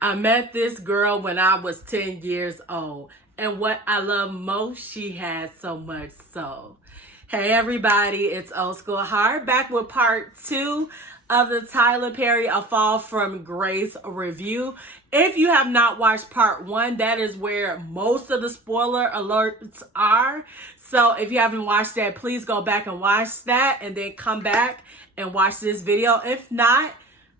I met this girl when I was 10 years old. And what I love most, she had so much soul. Hey everybody, it's Old School Heart back with part 2 of the Tyler Perry A Fall from Grace review. If you have not watched part 1, that is where most of the spoiler alerts are. So if you haven't watched that, please go back and watch that and then come back and watch this video. If not,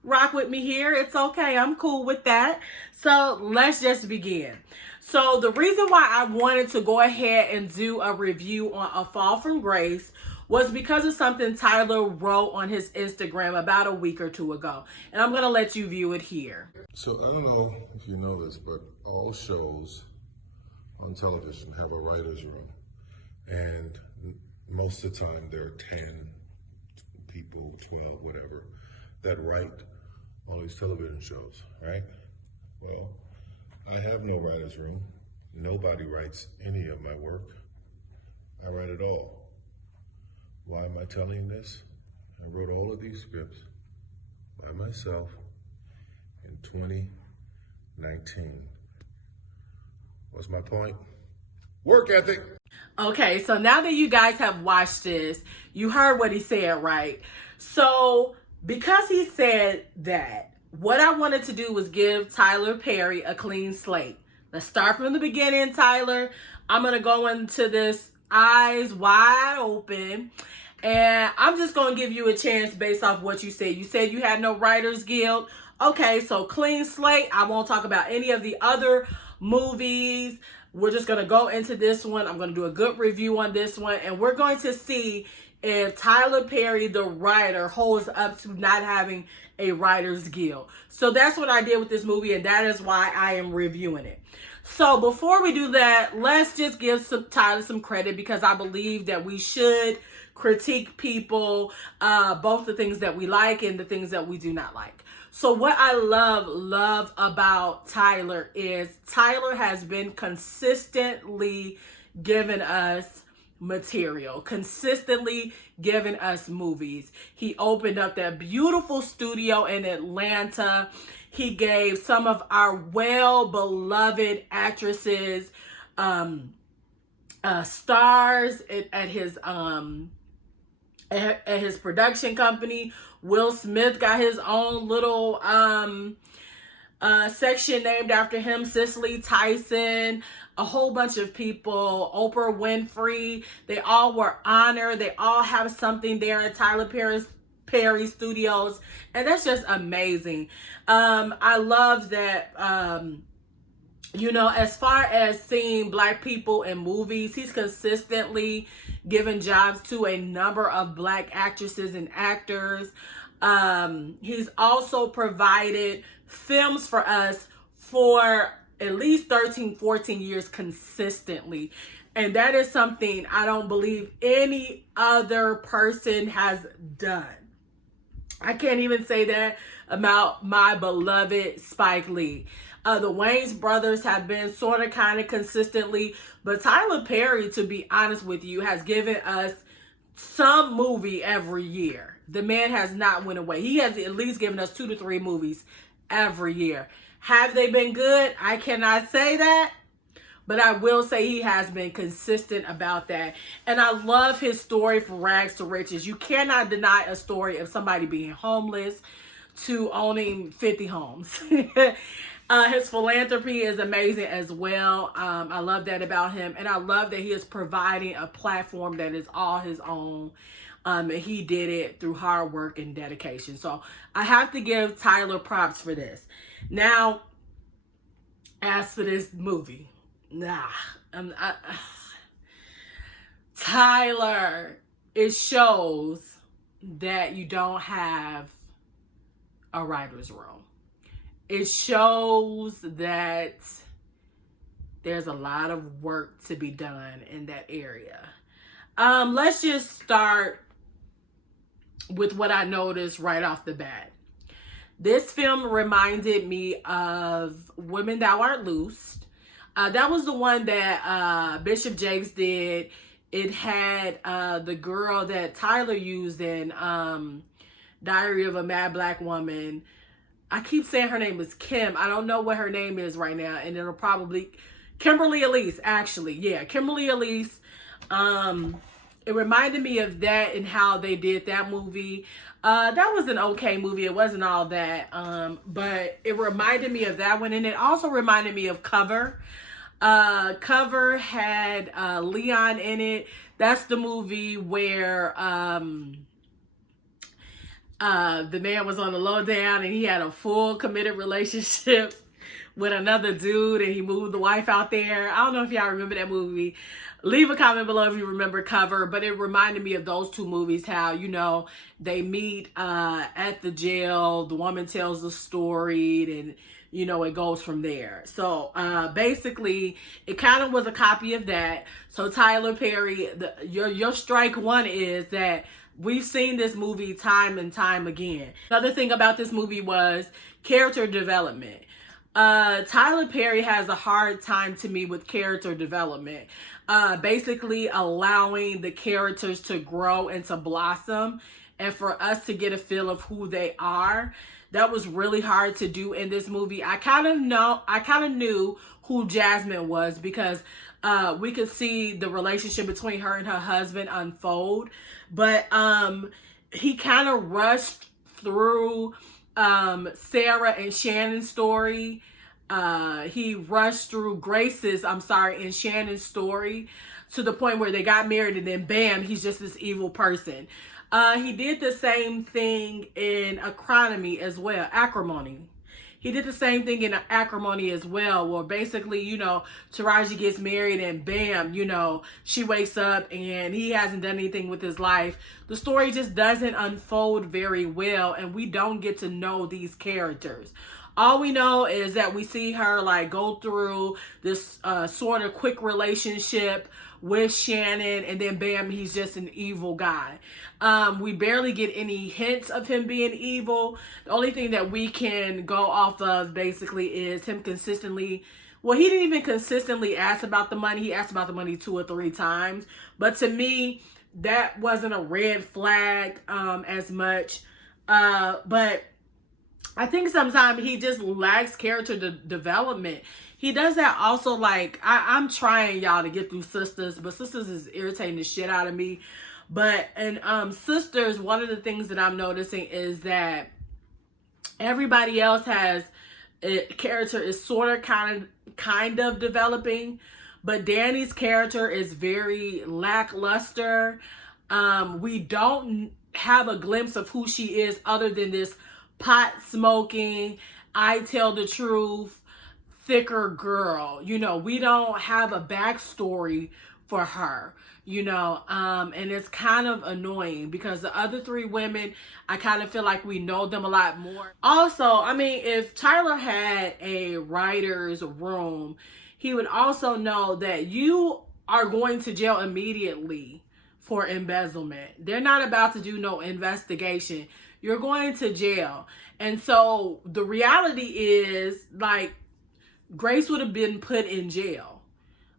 rock with me here. It's okay. I'm cool with that. So let's just begin. So the reason why I wanted to go ahead and do a review on A Fall from Grace was because of something Tyler wrote on his Instagram about a week or two ago. And I'm going to let you view it here. So I don't know if you know this, but all shows on television have a writer's room. And most of the time there are 10 people, 12, whatever, that write all these television shows, right? Well, I have no writer's room. Nobody writes any of my work. I write it all. Why am I telling you this? I wrote all of these scripts by myself in 2019. What's my point? Work ethic. Okay, so now that you guys have watched this, you heard what he said, right? So because he said that, what I wanted to do was give Tyler Perry a clean slate. Let's start from the beginning, Tyler. I'm going to go into this eyes wide open. And I'm just going to give you a chance based off what you said. You said you had no Writers Guild. Okay, so clean slate. I won't talk about any of the other movies. We're just going to go into this one. I'm going to do a good review on this one. And we're going to see if Tyler Perry, the writer, holds up to not having a Writers Guild. So that's what I did with this movie, and that is why I am reviewing it. So before we do that, let's just give Tyler some credit, because I believe that we should critique people, both the things that we like and the things that we do not like. So what I love about Tyler is Tyler has been consistently giving us material, consistently giving us movies. He opened up that beautiful studio in Atlanta. He gave some of our well-beloved actresses stars at his production company. Will Smith got his own little section named after him. Cicely Tyson, a whole bunch of people, Oprah Winfrey, they all were honored. They all have something there at Tyler Perry Studios, and that's just amazing. I love that, as far as seeing Black people in movies, he's consistently given jobs to a number of Black actresses and actors. He's also provided films for us for at least 13, 14 years consistently. And that is something I don't believe any other person has done. I can't even say that about my beloved Spike Lee. The Wayans brothers have been sort of kind of consistently, but Tyler Perry, to be honest with you, has given us some movie every year. The man has not went away. He has at least given us 2 to 3 movies every year. Have they been good? I cannot say that, but I will say he has been consistent about that. And I love his story from rags to riches. You cannot deny a story of somebody being homeless to owning 50 homes. His philanthropy is amazing as well. I love that about him. And I love that he is providing a platform that is all his own. And he did it through hard work and dedication. So I have to give Tyler props for this. Now, as for this movie, Tyler, it shows that you don't have a writer's room. It shows that there's a lot of work to be done in that area. Let's just start with what I noticed right off the bat. This film reminded me of Women Thou Art Loosed. That was the one that Bishop Jakes did. It had the girl that Tyler used in Diary of a Mad Black Woman. I keep saying her name is Kim. I don't know what her name is right now, and it'll probably Kimberly Elise, actually. Yeah, Kimberly Elise. It reminded me of that and how they did that movie. That was an okay movie. It wasn't all that. But it reminded me of that one, and it also reminded me of Cover. Cover had Leon in it. That's the movie where the man was on the lowdown and he had a full committed relationship with another dude and he moved the wife out there. I don't know if y'all remember that movie. Leave a comment below if you remember Cover, but it reminded me of those two movies, how, you know, they meet at the jail, the woman tells the story, and, you know, it goes from there. So basically, it kind of was a copy of that. So Tyler Perry, your strike one is that we've seen this movie time and time again. Another thing about this movie was character development. Tyler Perry has a hard time to me with character development. Basically allowing the characters to grow and to blossom and for us to get a feel of who they are. That was really hard to do in this movie. I kind of knew who Jasmine was because we could see the relationship between her and her husband unfold, but he kind of rushed through Sarah and Shannon's story. He rushed through and Shannon's story to the point where they got married and then bam, he's just this evil person. He did the same thing in Acrimony. He did the same thing in Acrimony as well, where basically, you know, Taraji gets married and bam, you know, she wakes up and he hasn't done anything with his life. The story just doesn't unfold very well and we don't get to know these characters. All we know is that we see her like go through this sort of quick relationship with Shannon and then bam, he's just an evil guy. We barely get any hints of him being evil. The only thing that we can go off of basically is him consistently, well, he didn't even consistently ask about the money. He asked about the money 2 or 3 times. But to me, that wasn't a red flag as much. But I think sometimes he just lacks character development. He does that also, like, I'm trying, y'all, to get through Sisters, but Sisters is irritating the shit out of me. But in Sisters, one of the things that I'm noticing is that everybody else has character is sort of kind of developing, but Danny's character is very lackluster. We don't have a glimpse of who she is other than this pot smoking, I tell the truth, thicker girl. You know, we don't have a backstory for her, you know, and it's kind of annoying because the other 3 women, I kind of feel like we know them a lot more. Also, I mean, if Tyler had a writer's room, he would also know that you are going to jail immediately for embezzlement. They're not about to do no investigation. You're going to jail. And so the reality is, like, Grace would have been put in jail.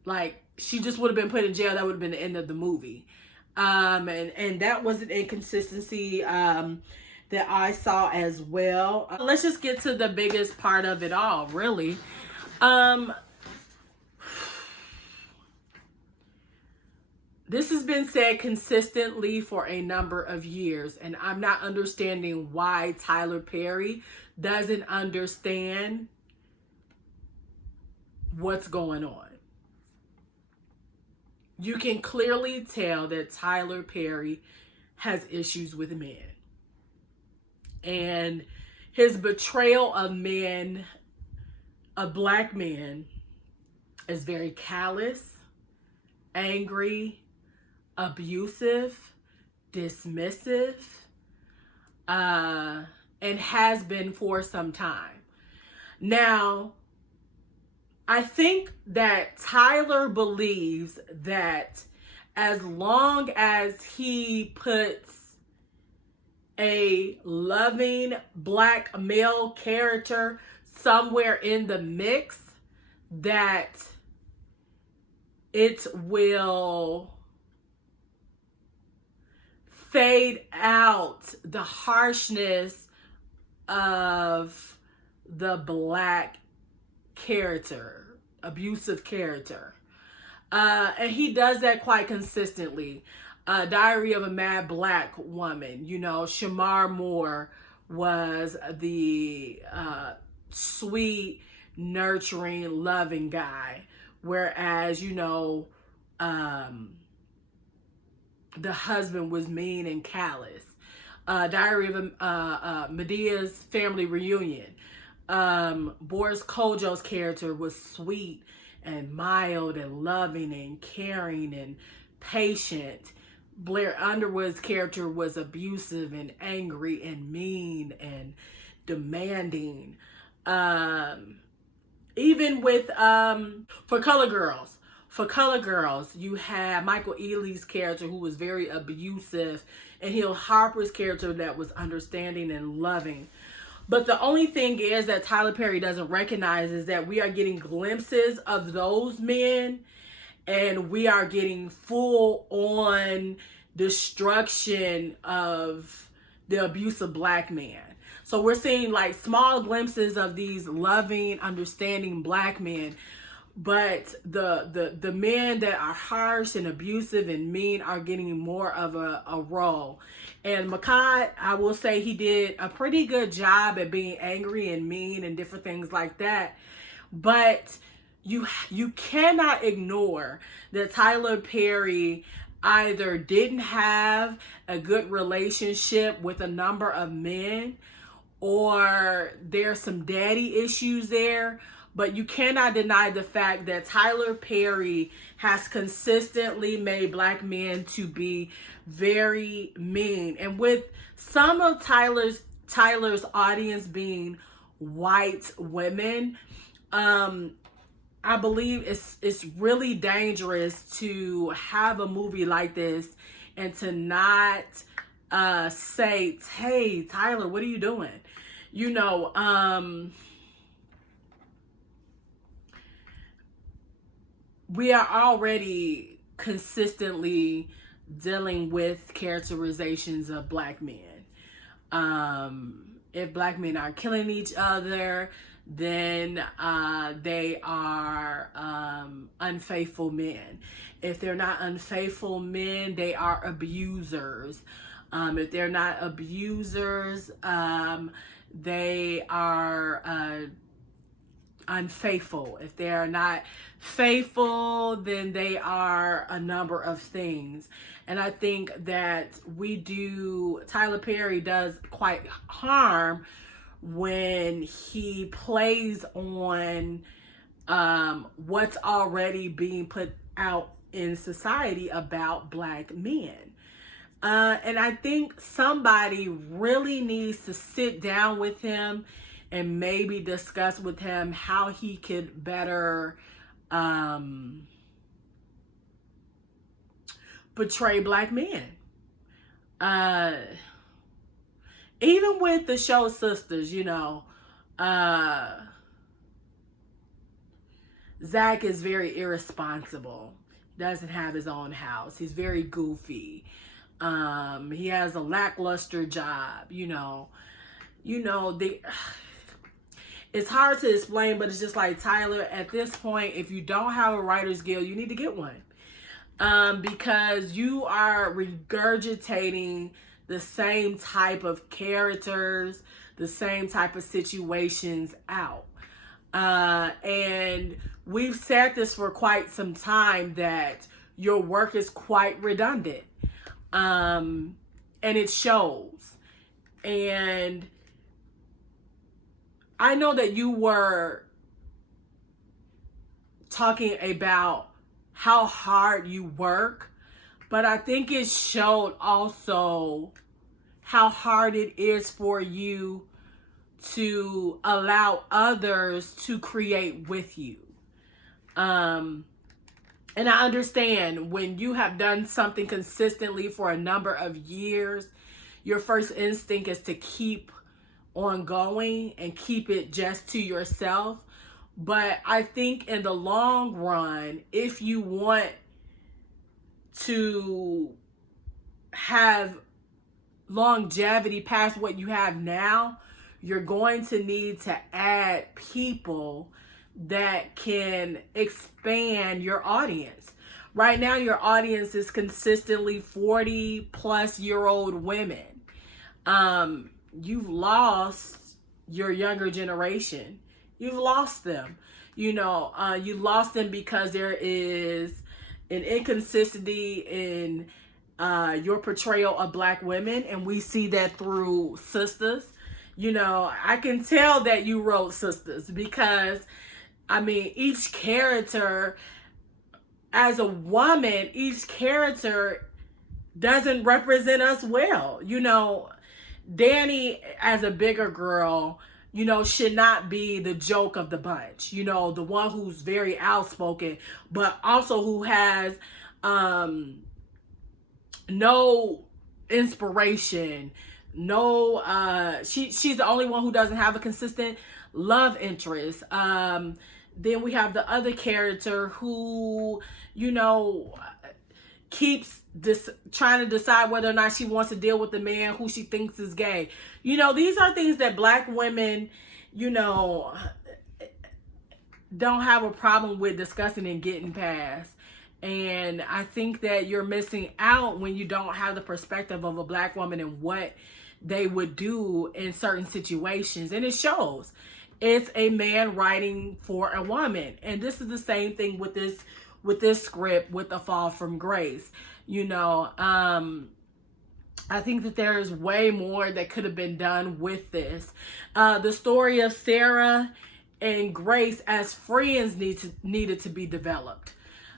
Like, she just would have been put in jail. That would have been the end of the movie. And that was an inconsistency that I saw as well. Let's just get to the biggest part of it all, really. This has been said consistently for a number of years, and I'm not understanding why Tyler Perry doesn't understand what's going on. You can clearly tell that Tyler Perry has issues with men. And his betrayal of men, of black men, is very callous, angry, abusive, dismissive, and has been for some time. Now, I think that Tyler believes that as long as he puts a loving black male character somewhere in the mix, that it will fade out the harshness of the Black character, abusive character. And he does that quite consistently. Diary of a Mad Black Woman, you know, Shamar Moore was the sweet, nurturing, loving guy. Whereas, you know, the husband was mean and callous. Diary of Medea's Family Reunion. Boris Kojo's character was sweet and mild and loving and caring and patient. Blair Underwood's character was abusive and angry and mean and demanding. Even with For Color Girls, you had Michael Ealy's character who was very abusive, and Hill Harper's character that was understanding and loving. But the only thing is that Tyler Perry doesn't recognize is that we are getting glimpses of those men, and we are getting full on destruction of the abusive Black man. So we're seeing like small glimpses of these loving, understanding Black men, but the men that are harsh and abusive and mean are getting more of a role. And Makad, I will say he did a pretty good job at being angry and mean and different things like that. But you cannot ignore that Tyler Perry either didn't have a good relationship with a number of men, or there's some daddy issues there. But you cannot deny the fact that Tyler Perry has consistently made Black men to be very mean. And with some of Tyler's audience being white women, I believe it's really dangerous to have a movie like this and to not say, hey, Tyler, what are you doing? You know, we are already consistently dealing with characterizations of Black men. If Black men are killing each other, then they are unfaithful men. If they're not unfaithful men, they are abusers. If they're not abusers, they are unfaithful. If they are not faithful, then they are a number of things. And I think that Tyler Perry does quite harm when he plays on what's already being put out in society about Black men. And I think somebody really needs to sit down with him and maybe discuss with him how he could better portray Black men. Even with the show Sisters, you know, Zach is very irresponsible. Doesn't have his own house. He's very goofy. He has a lackluster job, you know, it's hard to explain, but it's just like, Tyler, at this point, if you don't have a writer's guild, you need to get one. Because you are regurgitating the same type of characters, the same type of situations out. And we've said this for quite some time, that your work is quite redundant. And it shows. And I know that you were talking about how hard you work, but I think it showed also how hard it is for you to allow others to create with you. And I understand when you have done something consistently for a number of years, your first instinct is to keep on going and keep it just to yourself. But I think in the long run, if you want to have longevity past what you have now, you're going to need to add people that can expand your audience. Right now, your audience is consistently 40-plus-year-old women. You've lost your younger generation. You've lost them. You lost them because there is an inconsistency in your portrayal of Black women, and we see that through Sisters. I can tell that you wrote Sisters because, each character, as a woman, each character doesn't represent us well. Danny, as a bigger girl, should not be the joke of the bunch. The one who's very outspoken, but also who has no inspiration. She's the only one who doesn't have a consistent love interest. Then we have the other character who, keeps trying to decide whether or not she wants to deal with the man who she thinks is gay. These are things that Black women, don't have a problem with discussing and getting past. And I think that you're missing out when you don't have the perspective of a Black woman and what they would do in certain situations. And it shows. It's a man writing for a woman. And this is the same thing with this script, with A Fall from Grace. I think that there is way more that could have been done with this. The story of Sarah and Grace as friends needed to be developed.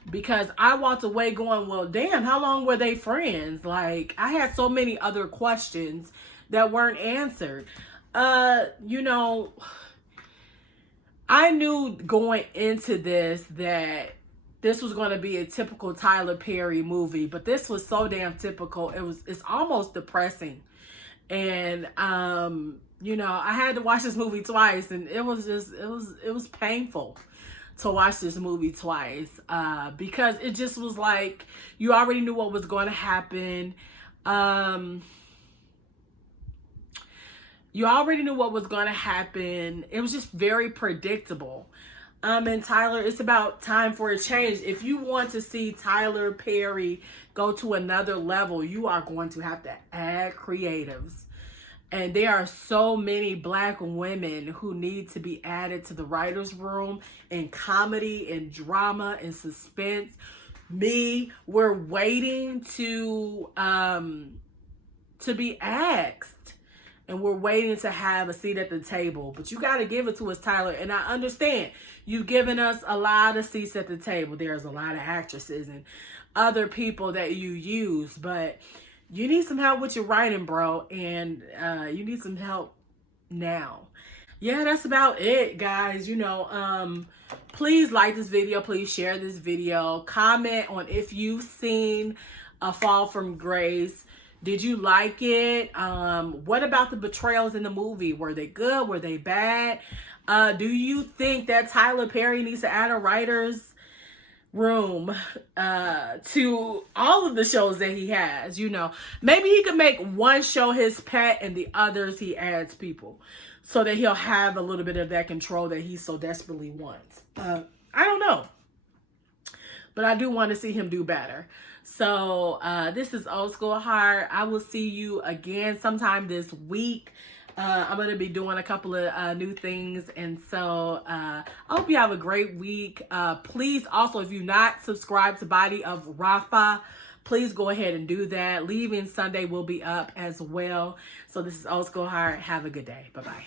Because I walked away going, well, damn, how long were they friends? Like, I had so many other questions that weren't answered. I knew going into this that this was going to be a typical Tyler Perry movie, but this was so damn typical. It's almost depressing. And, I had to watch this movie twice, and it was painful to watch this movie twice, because it just was like, you already knew what was going to happen. You already knew what was going to happen. It was just very predictable. And Tyler, it's about time for a change. If you want to see Tyler Perry go to another level, you are going to have to add creatives. And there are so many Black women who need to be added to the writer's room in comedy and drama and suspense. We're waiting to be asked. And we're waiting to have a seat at the table. But you got to give it to us, Tyler. And I understand you've given us a lot of seats at the table. There's a lot of actresses and other people that you use. But you need some help with your writing, bro. And you need some help now. Yeah, that's about it, guys. Please like this video. Please share this video. Comment on if you've seen A Fall from Grace. Did you like it? What about the betrayals in the movie? Were they good? Were they bad? Do you think that Tyler Perry needs to add a writer's room to all of the shows that he has? Maybe he could make one show his pet and the others he adds people so that he'll have a little bit of that control that he so desperately wants. I don't know. But I do want to see him do better. So this is Old School Heart. I will see you again sometime this week. I'm going to be doing a couple of new things. And so I hope you have a great week. Please also, if you're not subscribed to Body of Rafa, please go ahead and do that. Leaving Sunday will be up as well. So this is Old School Heart. Have a good day. Bye-bye.